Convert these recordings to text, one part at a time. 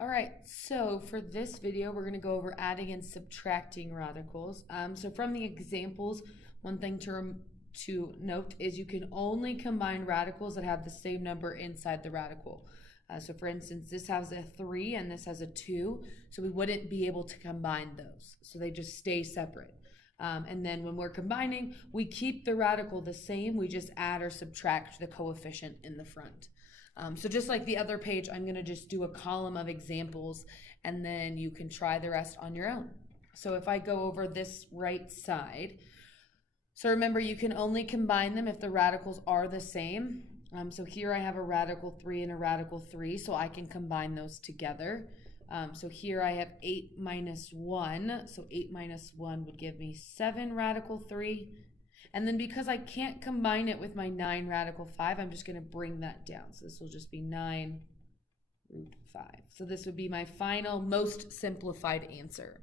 All right, so for this video, we're going to go over adding and subtracting radicals. So from the examples, one thing to note is you can only combine radicals that have the same number inside the radical. So for instance, this has a 3 and this has a 2, so we wouldn't be able to combine those. So they just stay separate. And then when we're combining, we keep the radical the same, we just add or subtract the coefficient in the front. So just like the other page, I'm going to just do a column of examples and then you can try the rest on your own. So if I go over this right side, so remember you can only combine them if the radicals are the same. So here I have a radical 3 and a radical 3, so I can combine those together. So here I have 8 minus 1, so 8 minus 1 would give me 7 radical 3. And then because I can't combine it with my 9 radical 5, I'm just going to bring that down. So this will just be 9 root 5. So this would be my final, most simplified answer.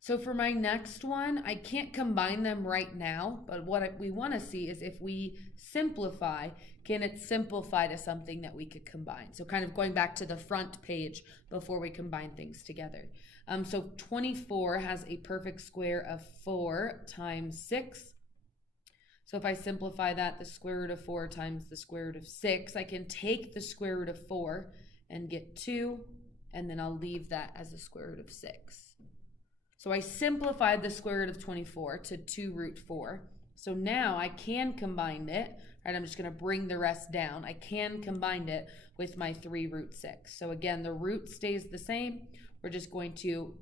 So for my next one, I can't combine them right now, but what we want to see is if we simplify, can it simplify to something that we could combine? So kind of going back to the front page before we combine things together. So 24 has a perfect square of 4 times 6. So if I simplify that, the square root of 4 times the square root of 6, I can take the square root of 4 and get 2, and then I'll leave that as the square root of 6. So I simplified the square root of 24 to 2 root 4. So now I can combine it, right? I'm just going to bring the rest down. I can combine it with my 3 root 6. So again, the root stays the same. We're just going to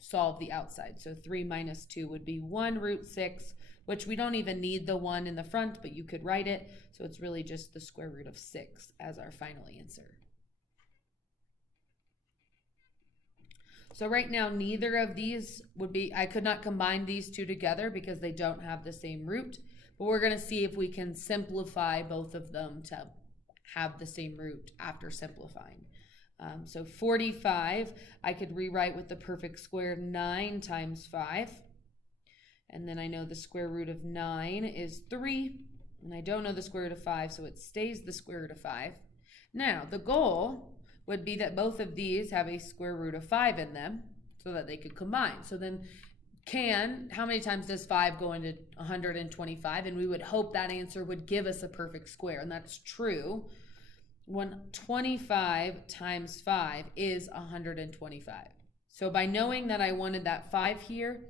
solve the outside. So 3 minus 2 would be 1 root 6, which we don't even need the 1 in the front, but you could write it. So it's really just the square root of 6 as our final answer. So right now, neither of these would be, I could not combine these two together because they don't have the same root, but we're going to see if we can simplify both of them to have the same root after simplifying. So 45, I could rewrite with the perfect square 9 times 5. And then I know the square root of 9 is 3. And I don't know the square root of 5, so it stays the square root of 5. Now, the goal would be that both of these have a square root of 5 in them so that they could combine. So then how many times does 5 go into 125? And we would hope that answer would give us a perfect square, and that's true. 125 times 5 is 125. So by knowing that I wanted that 5 here,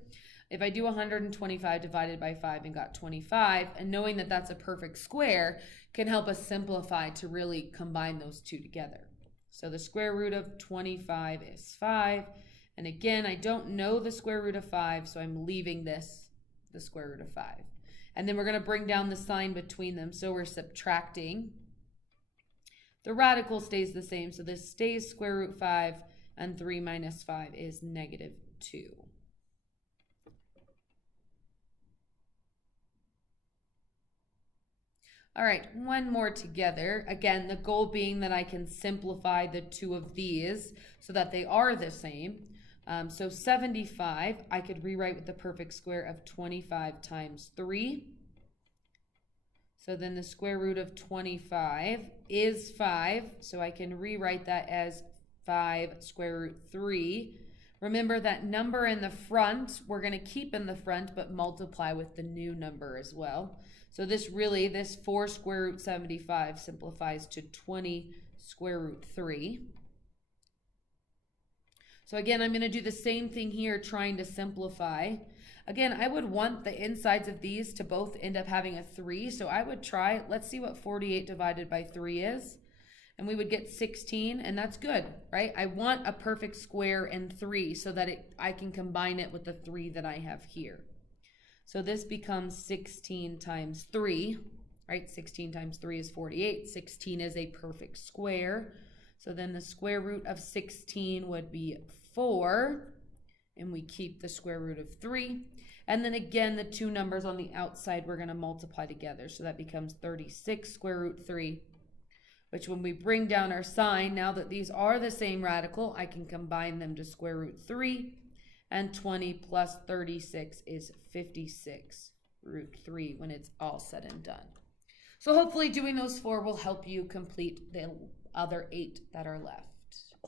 if I do 125 divided by 5 and got 25, and knowing that that's a perfect square can help us simplify to really combine those two together. So the square root of 25 is 5. And again, I don't know the square root of 5, so I'm leaving this, the square root of 5. And then we're going to bring down the sign between them. So we're subtracting. The radical stays the same, so this stays square root 5, and 3 minus 5 is negative 2. All right, one more together. Again, the goal being that I can simplify the two of these so that they are the same. So 75, I could rewrite with the perfect square of 25 times 3. So then the square root of 25 is 5, so I can rewrite that as 5 square root 3. Remember that number in the front, we're going to keep in the front, but multiply with the new number as well. So this 4 square root 75 simplifies to 20 square root 3. So again, I'm going to do the same thing here, trying to simplify. Again, I would want the insides of these to both end up having a 3. So I would try, let's see what 48 divided by 3 is. And we would get 16, and that's good, right? I want a perfect square in 3 so that I can combine it with the 3 that I have here. So this becomes 16 times 3, right? 16 times 3 is 48. 16 is a perfect square. So then the square root of 16 would be 4, and we keep the square root of 3. And then again, the two numbers on the outside, we're going to multiply together. So that becomes 36 square root 3, which when we bring down our sign, now that these are the same radical, I can combine them to square root 3. And 20 plus 36 is 56 root 3 when it's all said and done. So hopefully doing those 4 will help you complete the other 8 that are left.